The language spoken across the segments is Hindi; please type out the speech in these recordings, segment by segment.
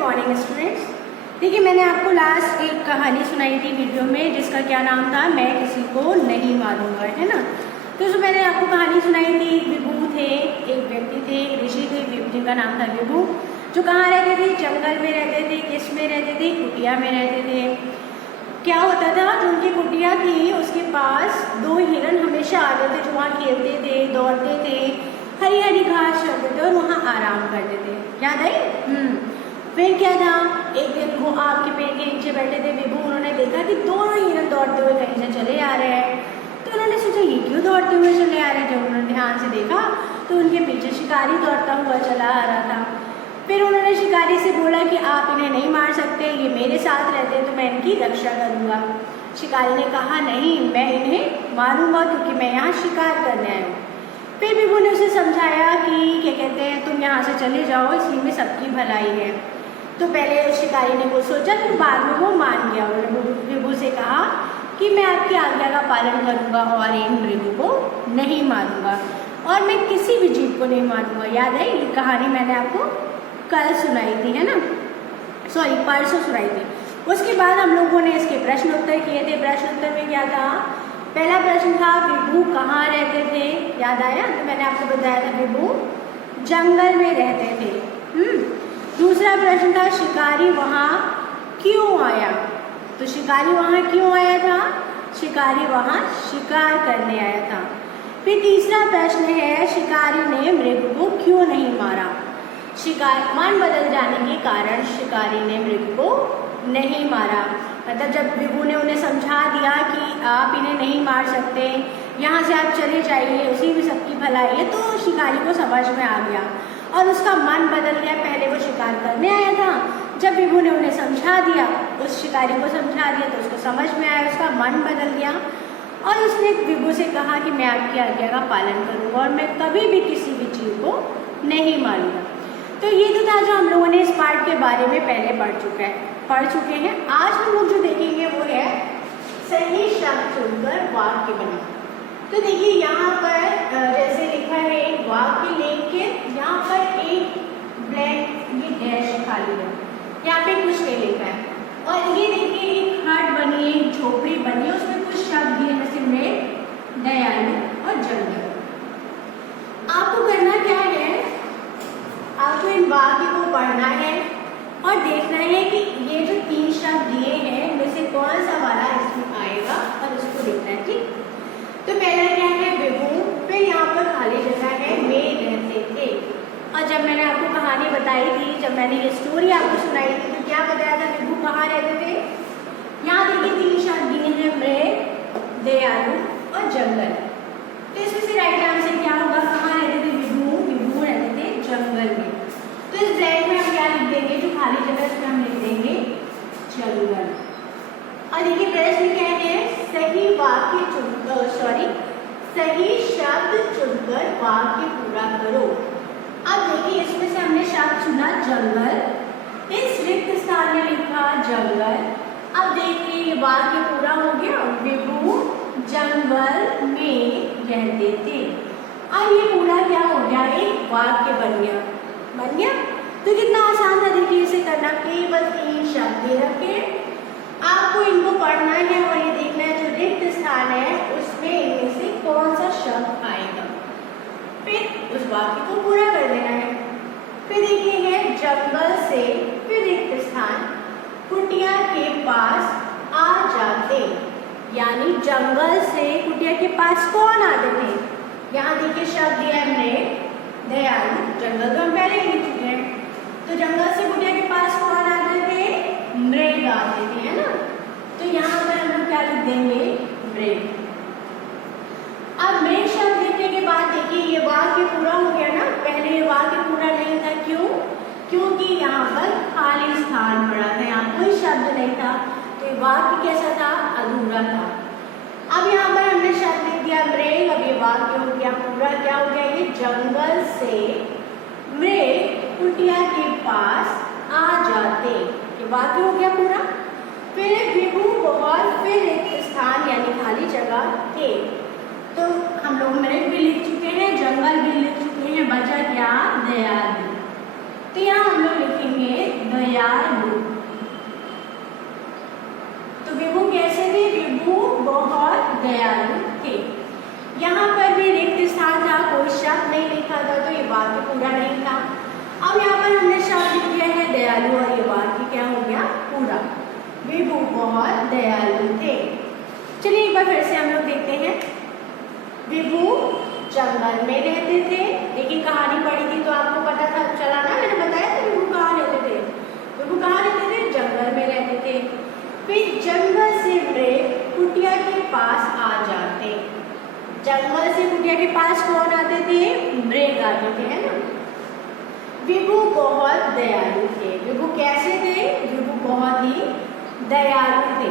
Morning students. देखिए, मैंने आपको लास्ट एक कहानी सुनाई थी वीडियो में, जिसका क्या नाम था, मैं किसी को नहीं मारूंगा, है ना। तो उसमें मैंने आपको कहानी सुनाई थी। विभू थे, एक व्यक्ति थे, ऋषि थे, जिनका नाम था विभू, जो कहाँ रहते थे, जंगल में रहते थे। किस में रहते थे? कुटिया में रहते थे। क्या होता था, जो उनकी कुटिया थी उसके पास दो हिरन हमेशा आते थे, जो वहाँ खेलते थे, दौड़ते थे, हरी हरी घास चलते थे और वहाँ आराम करते थे। याद आई? फिर क्या था, एक दिन वो आग के पेड़ के नीचे बैठे थे विभू। उन्होंने देखा कि दोनों हिरन दौड़ते हुए कहीं से चले आ रहे हैं। तो उन्होंने सोचा ये क्यों दौड़ते हुए चले आ रहे हैं। जब उन्होंने ध्यान से देखा तो उनके पीछे शिकारी दौड़ता हुआ चला आ रहा था। फिर उन्होंने शिकारी से बोला कि आप इन्हें नहीं मार सकते, ये मेरे साथ रहते हैं तो मैं इनकी रक्षा करूँगा। शिकारी ने कहा नहीं, मैं इन्हें मारूंगा क्योंकि मैं यहाँ शिकार करने आया हूँ। फिर विभू ने उसे समझाया कि क्या कहते हैं, तुम यहाँ से चले जाओ, इसी में सबकी भलाई है। तो पहले शिकारी ने वो सोचा, फिर बाद में वो मान गया। उन्होंने विभू से कहा कि मैं आपकी आज्ञा का पालन करूँगा और इन मृगों को नहीं मारूंगा और मैं किसी भी जीव को नहीं मारूंगा। याद है, ये कहानी मैंने आपको कल सुनाई थी, है ना, सॉरी परसों सुनाई थी। उसके बाद हम लोगों ने इसके प्रश्न उत्तर किए थे। प्रश्न उत्तर में क्या था? पहला प्रश्न था विभू कहाँ रहते थे। याद आया? तो मैंने आपको बताया था विभू जंगल में रहते थे। दूसरा प्रश्न था शिकारी वहाँ क्यों आया। तो शिकारी वहाँ क्यों आया था? शिकारी वहाँ शिकार करने आया था। फिर तीसरा प्रश्न है शिकारी ने मृग को क्यों नहीं मारा। शिकार मन बदल जाने के कारण शिकारी ने मृग को नहीं मारा। मतलब जब विभू ने उन्हें समझा दिया कि आप इन्हें नहीं मार सकते, यहाँ से आप चले जाइए, उसी में सबकी भलाई है, तो शिकारी को समझ में आ गया और उसका मन बदल गया। पहले वो शिकार करने आया था, जब विभू ने उन्हें समझा दिया, उस शिकारी को समझा दिया, तो उसको समझ में आया, उसका मन बदल गया और उसने विभू से कहा कि मैं आपकी आज्ञा का पालन करूँगा और मैं कभी भी किसी भी जीव को नहीं मारूंगा। तो ये तो था जो हम लोगों ने इस पार्ट के बारे में पहले पढ़ चुके हैं। आज हम लोग जो देखेंगे वो है सही शब्द चुनकर वाक्य बना। तो देखिए यहाँ पर जैसे लिखा है एक वाक्य, लेकिन यहाँ पर एक ब्लैंक ये डैश खाली है, यहाँ पे कुछ नहीं लिखा है। और ये देखिए एक हट बनी है, एक झोपड़ी बनी है, उसमें कुछ शब्द दिए जैसे मृग, दयालु और जंगल। आपको करना क्या है, आपको इन वाक्य को पढ़ना है और देखना है कि ये जो तीन शब्द दिए हैं इनमें से कौन सा वाला इसमें आएगा और उसको लिखना है। ठीक, तो पहला क्या है विभू, फिर यहाँ पर खाली जगह है वे रहते थे। और जब मैंने आपको कहानी बताई थी, जब मैंने ये स्टोरी आपको सुनाई थी, तो क्या बताया था विभू कहाँ रहते थे। यहाँ देखिए तीन शब्द दिए हैं मृग, दयालु और जंगल। तो इसमें से राइट आंसर क्या होगा, कहाँ रहते थे विभू? विभू रहते थे जंगल में। तो इस ब्लैंक में हम क्या लिख देंगे, जो खाली जगह इसमें हम लिख देंगे जंगल। और देखिए प्रश्न क्या है, सही वाक्य चुनकर, सही शब्द चुनकर वाक्य पूरा करो। अब देखिए इसमें से हमने शब्द चुना जंगल, इस रिक्त स्थान में लिखा जंगल। अब देखिए ये वाक्य पूरा हो गया, विभू जंगल में रहते थे। अब ये पूरा क्या हो गया, एक वाक्य बन गया। तो कितना आसान था देखिए इसे करना। केवल तीन शब्द दे रखे, आपको इनको पढ़ना है और ये देखना है जो रिक्त स्थान है उसमें इनमें से कौन सा शब्द आएगा, फिर उस वाक्य को पूरा कर देना है। फिर देखिए है जंगल से, फिर रिक्त स्थान, कुटिया के पास आ जाते। यानी जंगल से कुटिया के पास कौन आते थे। यहाँ देखिए शब्द दिया है मृग, दयालु, जंगल तो हम पहले लिख चुके हैं। तो जंगल से कुटिया के पास कौन आते थे, मृग आते थे, है ना। तो यहाँ पर हम लोग क्या लिख देंगे, मृग। अब मृग शब्द लिखने के बाद देखिए ये वाक्य पूरा हो गया ना। पहले ये वाक्य पूरा नहीं था, क्यों? क्योंकि यहाँ पर खाली स्थान पड़ा था, यहाँ कोई शब्द नहीं था, तो ये वाक्य कैसा था, अधूरा था। अब यहाँ पर हमने शब्द लिख दिया मृग, अब ये वाक्य हो गया पूरा। क्या हो गया, ये जंगल से मृग कुटिया के पास आ जाते, ये वाक्य हो गया पूरा। फिर विभू बहुत, फिर एक स्थान यानी खाली जगह थे। तो हम लोग मृग भी लिख चुके हैं, जंगल भी लिख चुके हैं, बचा क्या, दयालु। तो तो यहाँ हम लोग लिखेंगे दयालु। तो विभु कैसे थे? विभु बहुत दयालु थे। यहाँ पर भी रिक्त स्थान था, कोई शब्द नहीं लिखा था, तो ये वाक्य पूरा नहीं था। अब यहाँ पर हमने शब्द लिख दिया है दयालु और ये वाक्य क्या हो गया? पूरा। विभु बहुत दयालु थे। चलिए एक बार फिर से हम लोग देखते हैं। विभु जंगल में रहते थे। लेकिन कहानी पढ़ी थी तो आपको पता था, चला ना, मैंने बताया था विभु कहाँ रहते थे। विभु कहाँ रहते थे? जंगल में रहते थे। फिर जंगल से मृग कुटिया के पास आ जाते। जंगल से कुटिया के पास कौन आते थे? मृग आते थे, है ना। विभु बहुत दयालु थे। विभु कैसे थे? विभु बहुत ही दयालु थे।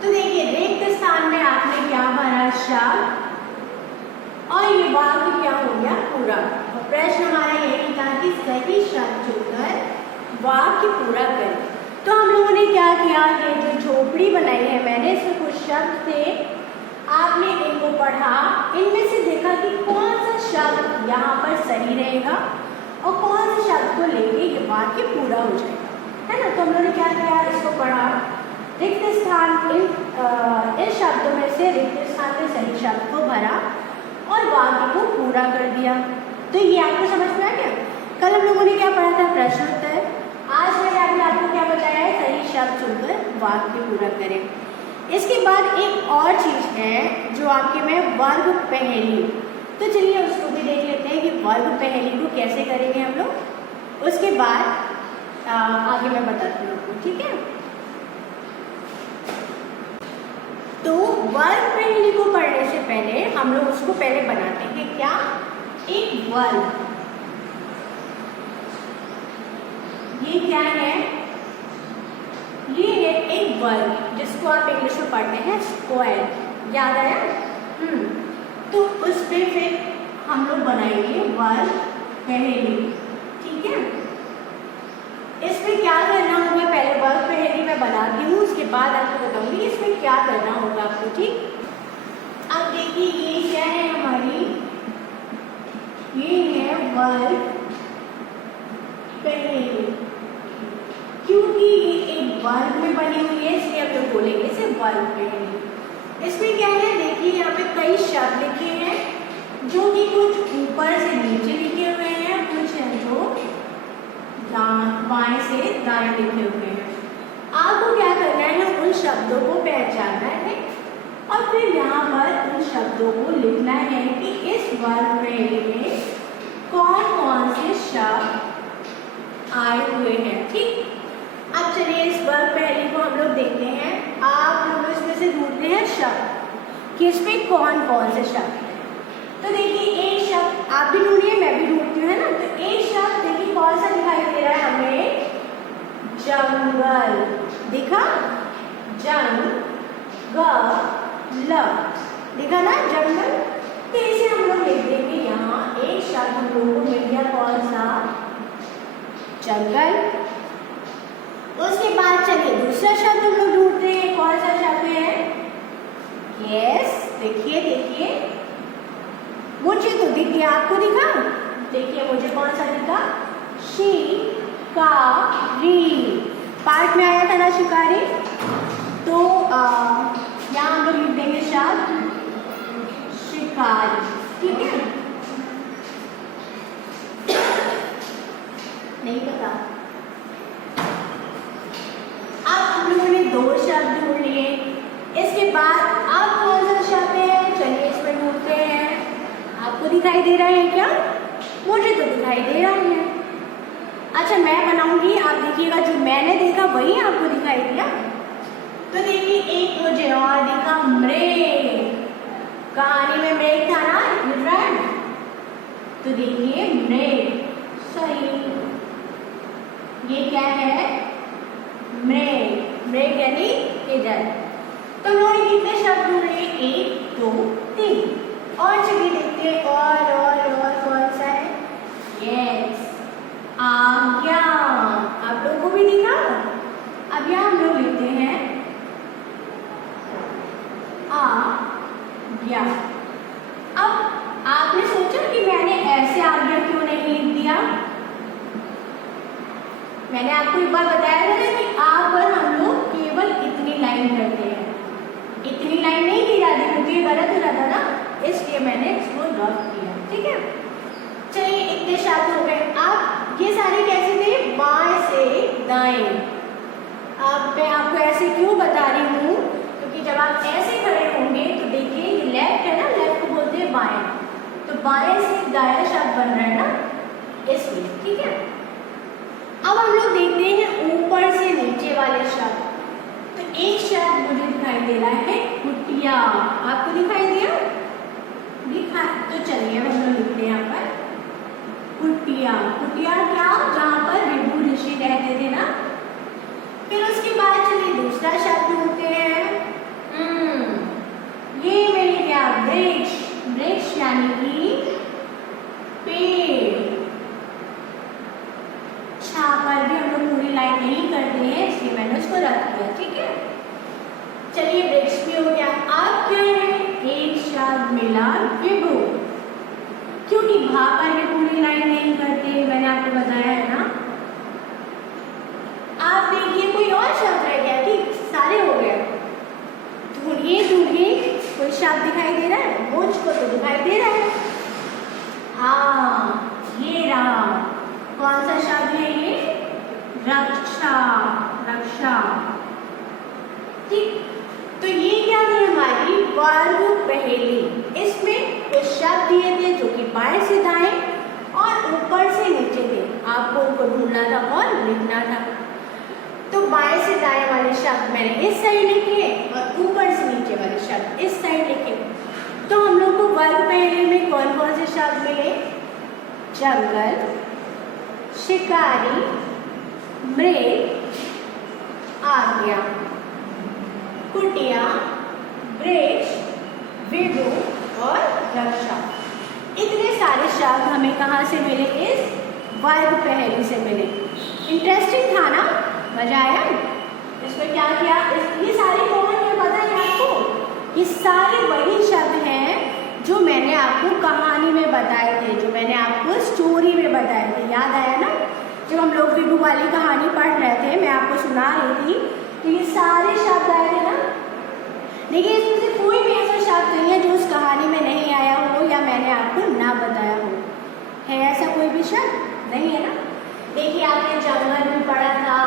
तो देखिए रिक्त स्थान में आपने क्या भरा? शब्द, और ये वाक्य क्या हो गया? पूरा। और प्रश्न हमारा यही था कि सही शब्द चुनकर वाक्य पूरा करें। तो हम लोगों ने क्या किया? ये जो झोपड़ी बनाई है मैंने, इसमें कुछ शब्द थे, आपने इनको पढ़ा, इनमें से देखा कि कौन सा शब्द यहाँ पर सही रहेगा और कौन से शब्द को लेके ये वाक्य पूरा हो जाएगा, है ना। तो हम लोगों ने क्या किया? इसको पढ़ा, रिक्त स्थान इन शब्दों में से रिक्त स्थान में सही शब्द को भरा और वाक्य को पूरा कर दिया। तो ये आपको समझ में आ गया। कल हम लोगों ने क्या पढ़ा था? प्रश्न उत्तर। आज मैंने आपको क्या बताया है? सही शब्द चुनकर वाक्य पूरा करें। इसके बाद एक और चीज़ है जो आपके में वर्ग पहेली। तो चलिए उसको भी देख लेते हैं कि वर्ग पहेली को कैसे करेंगे हम लोग। उसके बाद आगे मैं बताती हूँ आपको, ठीक है। तो वर्ग पहेली को पढ़ने से पहले हम लोग उसको पहले बनाते हैं क्या? एक वर्ग। ये क्या है? ये है एक वर्ग जिसको आप इंग्लिश में पढ़ते हैं स्क्वायर। याद आया? तो उस पर फिर हम लोग बनाएंगे वर्ग पहेली, ठीक है। इसमें क्या करना होगा? पहले वर्ग पहेली मैं बनाती हूँ, उसके बाद आपको बताऊंगी इसमें क्या करना होगा आपको, ठीक। अब देखिए ये क्या है हमारी? ये है वर्ग पहेली। क्योंकि ये एक वर्ग में बनी हुई है इसलिए हम लोग बोलेंगे इसे वर्ग पहेली। इसमें क्या है? देखिए यहाँ पे कई शब्द लिखे हैं जो कि कुछ ऊपर से नीचे लिखे हुए हैं, कुछ हैं जो बाएं से दाएं लिखे हुए हैं। आपको क्या करना है? उन शब्दों को पहचानना है और फिर यहाँ पर उन शब्दों को लिखना है कि इस वर्ग पहेली में कौन कौन से शब्द आए हुए हैं, ठीक। अब चलिए इस वर्ग पहेली को हम लोग देखते हैं। आप लोग इसमें से ढूंढते हैं शब्द कि इसमें कौन कौन से शब्द हैं। तो देखिए एक शब्द आप भी ढूंढिए, मैं भी ढूंढती हूँ, है ना। तो एक शब्द देखिए कौन सा दिखाई दे रहा है हमें? जंगल। दिखा? जंगल दिखा ना, जंगल। तो इसे हम लोग लिख देंगे यहाँ। एक शब्द हम लोगों को मिल गया, कौन सा? जंगल। उसके बाद चलिए दूसरा शब्द हम लोग ढूंढते हैं, कौन सा शब्द है? यस, देखिए देखिए, मुझे तो दिख गया, आपको दिखा? देखिए मुझे कौन सा दिखा? शिकारी। पार्ट में आया था ना शिकारी। तो यहाँ हम लोग लिख देंगे शब्द शिकारी, ठीक है। नहीं पता। अब हम लोगों ने दो शब्द ढूंढ लिए। इसके बाद अब कौन सा शब्द है? चलिए इसमें ढूंढते हैं। आपको दिखाई दे रहा है क्या? मुझे तो दिखाई दे रहा है। अच्छा मैं बनाऊंगी, आप देखिएगा जो मैंने देखा वही आपको दिखाई दिया। तो देखिए एक मुझे और दिखा, मृग। कहानी में मृग था ना, हिरण। तो देखिए मृग, सही। ये क्या है? मृग। मृग यानी हिरण। तो हम लोगों ने कितने शब्द ढूंढे? 1 2 3। और चलिए देखते हैं और कौन सा है? यस, आज्ञा। आप लोगों को भी दिखा? अब यहाँ हम लोग लिखते हैं आज्ञा। अब आपने सोचा कि मैंने ऐसे आज्ञा क्यों नहीं लिख दिया? मैंने आपको एक बार बताया था ना कि आप पर हम लोग केवल इतनी लाइन करते हैं, इतनी लाइन नहीं की जाती क्योंकि ये गलत हो जाता ना, इसलिए मैंने इसको ड्रॉप किया। ठीक है, चलिए इतने शब्द हो गए। आप ये सारे कैसे थे, बाएं से दाएं। अब मैं आपको ऐसे क्यों बता रही हूँ, क्योंकि जब आप ऐसे खड़े होंगे तो देखिए ये लेफ्ट है ना, लेफ्ट को बोलते हैं बाएं, तो बाएं से दाया शब्द बन रहा है ना, इसलिए। ठीक है, अब हम लोग देखते हैं ऊपर से नीचे वाले शब्द। तो एक शब्द मुझे दिखाई दे रहा है कुटिया, आपको दिखाई दिया, दिखा, तो चलिए हम लोग लिखते हैं यहाँ पर कुटिया। कुटिया क्या, जहाँ पर विभू ऋषि रहते थे ना। फिर उसके बाद चलिए दूसरा शब्द ढूंढते हैं। ये मेरे क्या, वृक्ष, वृक्ष यानी कि पेड़। छा पर भी हम लोग पूरी लाइन नहीं करते हैं, इसलिए मैंने उसको रख दिया। ठीक है, चलिए वृक्ष भी हो गया। अब क्या है, एक शब्द मिला विभू, क्योंकि भा पर भी पूरी लाइन नहीं करते, मैंने आपको बताया है ना। आप देखिए कोई और शब्द रह गया, ठीक, सारे हो गए। ढूंढिए ढूंढिए, कोई शब्द दिखाई दे रहा है, मुझको तो दिखाई दे रहा है। हाँ, ये रहा, कौन सा शब्द है ये, रक्षा, रक्षा। ठीक, तो ये क्या थी हमारी वर्ग पहेली। इसमें कुछ शब्द दिए थे जो कि बाएं से दाएं और ऊपर से नीचे थे, आपको उनको ढूंढना था और लिखना था। तो बाएं से दाएं वाले शब्द मैंने इस साइड लिखे और ऊपर से नीचे वाले शब्द इस साइड लिखे। तो हम लोग को वर्ग पहेली में कौन कौन से शब्द मिले, जंगल, शिकारी, मृग, आज्ञा, कुटिया, वृक्ष, विभू और रक्षा। इतने सारे शब्द हमें कहाँ से मिले, इस वर्ग पहेली से मिले। इंटरेस्टिंग था ना, मजा आया। इसमें क्या किया, ये सारे कौन है पता है आपको, ये सारे वही शब्द हैं जो मैंने आपको कहानी में बताए थे, जो मैंने आपको स्टोरी में बताए थे। याद आया ना, जब हम लोग विभू वाली कहानी पढ़ रहे थे, मैं आपको सुना रही थी, तो ये सारे शब्द आए थे ना। देखिए इसमें से कोई भी ऐसा शब्द नहीं है जो उस कहानी में नहीं आया हो या मैंने आपको ना बताया हो। है ऐसा कोई भी शब्द नहीं है ना। देखिए आपने जंगल में पढ़ा था,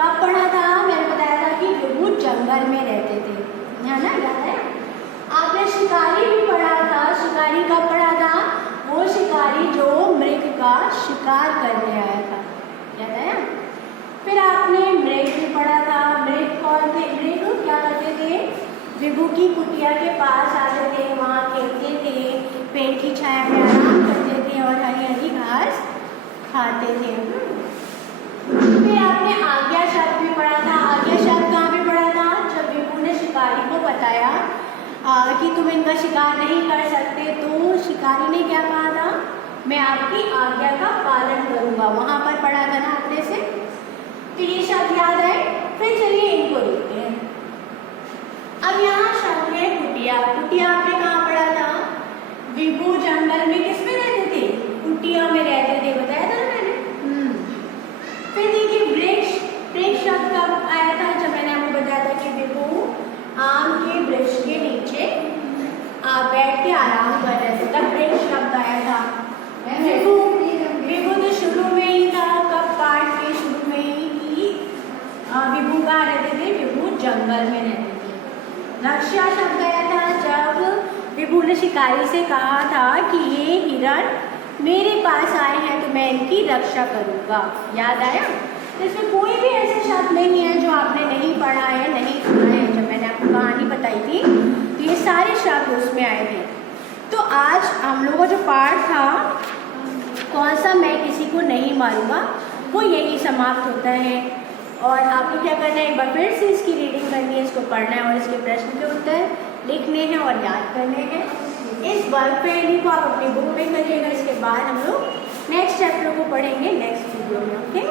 कब पढ़ा था, मैंने बताया था कि विभू जंगल में रहते थे, है ना, याद है। आपने शिकारी भी पढ़ा था, शिकारी कब पढ़ा था, वो शिकारी जो मृग का शिकार करने आया था, याद है। फिर आपने मृग भी पढ़ा था, मृग कौन थे, मृग क्या करते थे, विभू की कुटिया के पास आते थे, वहाँ खेलते थे, पेड़ की छाया में आराम करते थे और हरी हरी घास खाते थे। फिर आपने आज्ञा शब्द भी पढ़ा था। आज्ञा शब्द कहाँ पे पढ़ा था, जब विभू ने शिकारी को बताया कि तुम इनका शिकार नहीं कर सकते, तो शिकारी ने क्या कहा था, मैं आपकी आज्ञा का पालन करूँगा, वहाँ पर पढ़ा था ना आपने से। तो ये शब्द याद है। फिर चलिए इनको देखते हैं। अब यहाँ शब्द है कुटिया। कुटिया आपने कहाँ पढ़ा था, विभू जंगल में किस में रहते थे, कुटिया में रहते थे, बताया था ना मैंने। फिर देखिए वृक्ष, वृक्ष शब्द कब आया था, जब मैंने आपको बताया था कि विभू आम के वृक्ष के नीचे बैठ के आराम कर रहे थे, तब वृक्ष शब्द आया था। विभू तो शुरू में ही था, कब पाठ के शुरू में ही कि विभू कहाँ रहते थे, विभू जंगल में रहते थे। रक्षा शब्द आया था जब विभू ने शिकारी से कहा था कि ये हिरण मेरे पास आए हैं तो मैं इनकी रक्षा करूँगा, याद आया। तो इसमें कोई भी ऐसा शब्द नहीं है जो आपने नहीं पढ़ा है, नहीं सुना है। जब मैंने आपको कहानी बताई थी तो ये सारे शब्द उसमें आए थे। तो आज हम लोगों का जो पाठ था, कौन सा मैं किसी को नहीं मारूंगा, वो यही समाप्त होता है। और आपको क्या करना है, एक बार फिर से इसकी रीडिंग करनी है, इसको पढ़ना है और इसके प्रश्न के उत्तर लिखने हैं और याद करने हैं। इस वर्ग पहेली को आप अपनी बुक में करिएगा। इसके बाद हम लोग नेक्स्ट चैप्टर को पढ़ेंगे नेक्स्ट वीडियो में। ओके।